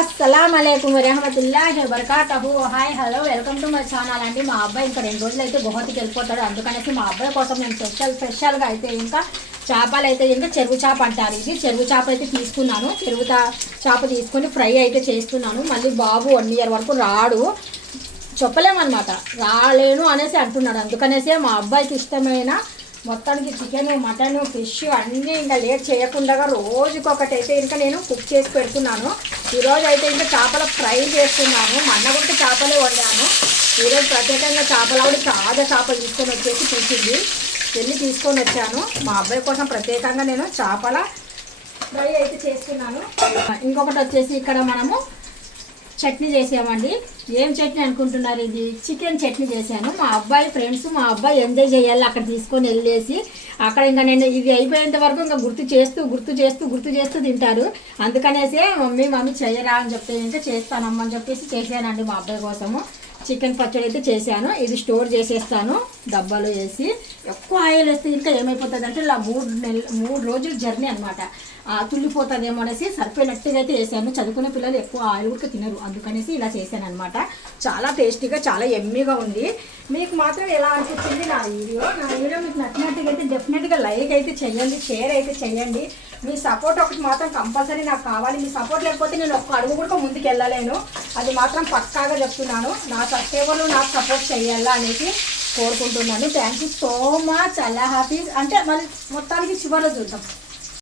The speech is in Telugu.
అస్సలాము అలైకుం వరహమతుల్లాహి వబరకాతుహు. Hi hello welcome to my channel అండి. మా అబ్బాయి ఇంకా 2 రోజులు అయితే గుహతికి వెళ్ళిపోతాడు. అందుకనేసి మా అబ్బాయి కోసం నేను స్పెషల్గా అయితే ఇంకా చేపలు అయితే ఇంకా చెరువు చేప అంటారు. ఇది చెరువు చేప అయితే తీసుకున్నాను. చెరువు చేప తీసుకొని ఫ్రై అయితే చేస్తున్నాను. మళ్ళీ బాబు 1 ఇయర్ వరకు రాడు, చెప్పలేమన్నమాట, రాలేను అనేసి అంటున్నాడు. అందుకనేసే మా అబ్బాయికి ఇష్టమైన మొత్తానికి చికెన్, మటన్, ఫిష్ అన్నీ ఇంకా లేట్ చేయకుండా రోజుకొకటి అయితే ఇంకా నేను కుక్ చేసి పెడుతున్నాను. ఈరోజు అయితే ఇంకా చేపల ఫ్రై చేస్తున్నాను. మొన్న కూడా చేపలే వండాను. ఈరోజు ప్రత్యేకంగా చేపలు ఆవిడ తాజా చేపలు తీసుకొని వచ్చేసి చూసింది, వెళ్ళి తీసుకొని వచ్చాను. మా అబ్బాయి కోసం ప్రత్యేకంగా నేను చేపల ఫ్రై అయితే చేస్తున్నాను. ఇంకొకటి వచ్చేసి ఇక్కడ మనము చట్నీ చేసామండి. ఏం చట్నీ అనుకుంటున్నారు? ఇది చికెన్ చట్నీ చేశాను. మా అబ్బాయి ఫ్రెండ్స్, మా అబ్బాయి ఎంజాయ్ చేయాలి అక్కడ తీసుకొని వెళ్ళేసి. అక్కడ ఇంకా నేను ఇది అయిపోయేంత వరకు ఇంకా గుర్తు చేస్తూ తింటారు. అందుకనేసే మమ్మీ చేయరా అని చెప్పి ఇంకా చేస్తానమ్మని చెప్పేసి చేశానండి మా అబ్బాయి కోసము. చికెన్ పచ్చడి అయితే చేశాను. ఇది స్టోర్ చేసేస్తాను డబ్బాలో వేసి. ఎక్కువ ఆయిల్ వేస్తే ఇంకా ఏమైపోతుంది అంటే ఇలా 3 రోజులు జర్నీ అనమాట, తుల్లిపోతుందేమో అనేసి సరిపోయినట్టుగా అయితే వేసాను. చదువుకునే పిల్లలు ఎక్కువ ఆయిల్ కూడా తినరు, అందుకనేసి ఇలా చేశాను అనమాట. చాలా టేస్టీగా, చాలా ఎమ్మీగా ఉంది. మీకు మాత్రం ఎలా అనిపించింది నా వీడియో మీకు నచ్చినట్టుగా అయితే డెఫినెట్గా లైక్ అయితే చేయండి, షేర్ అయితే చేయండి. మీ సపోర్ట్ ఒకటి మాత్రం కంపల్సరీ నాకు కావాలి. మీ సపోర్ట్ లేకపోతే నేను ఒక్క అడుగు కూడా ముందుకు వెళ్ళలేను, అది మాత్రం పక్కాగా చెప్తున్నాను. నా సబ్స్క్రైబర్లు నాకు సపోర్ట్ చేయాలా అనేసి కోరుకుంటున్నాను. Thank you so much. అల్లా హాఫీజ్. అంటే మళ్ళీ మొత్తానికి చివరిలో చూద్దాం.